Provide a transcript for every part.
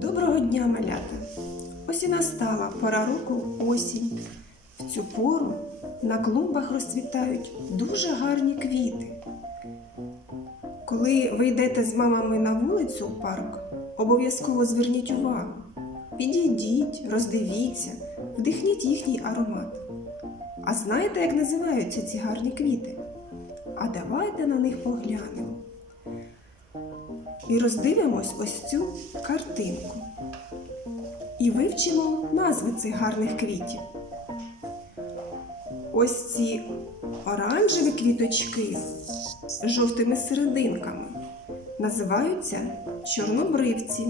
Доброго дня, малята! Ось і настала пора року осінь. В цю пору на клумбах розцвітають дуже гарні квіти. Коли ви йдете з мамами на вулицю у парк, обов'язково зверніть увагу. Підійдіть, роздивіться, вдихніть їхній аромат. А знаєте, як називаються ці гарні квіти? А давайте на них поглянемо. І роздивимось ось цю картинку. І вивчимо назви цих гарних квітів. Ось ці оранжеві квіточки з жовтими серединками називаються чорнобривці.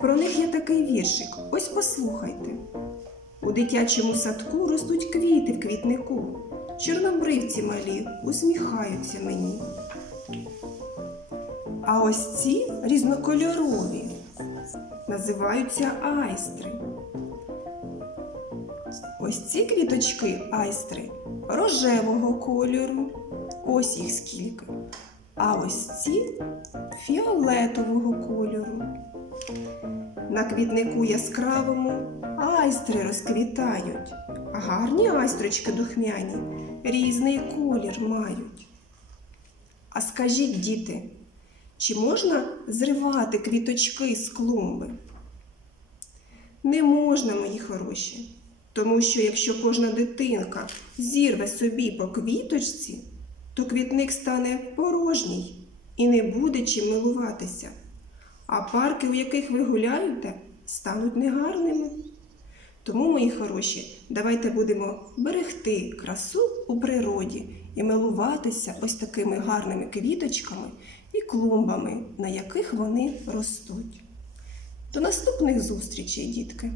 Про них є такий віршик. Ось послухайте. У дитячому садку ростуть квіти в квітнику. Чорнобривці малі усміхаються мені. А ось ці різнокольорові називаються айстри. Ось ці квіточки айстри рожевого кольору. Ось їх скільки. А ось ці фіолетового кольору. На квітнику яскравому айстри розквітають, гарні айстрочки духмяні різний колір мають. А скажіть, діти, чи можна зривати квіточки з клумби? Не можна, мої хороші, тому що якщо кожна дитинка зірве собі по квіточці, то квітник стане порожній і не буде чим милуватися. А парки, у яких ви гуляєте, стануть негарними. Тому, мої хороші, давайте будемо берегти красу у природі і милуватися ось такими гарними квіточками і клумбами, на яких вони ростуть. До наступних зустрічей, дітки!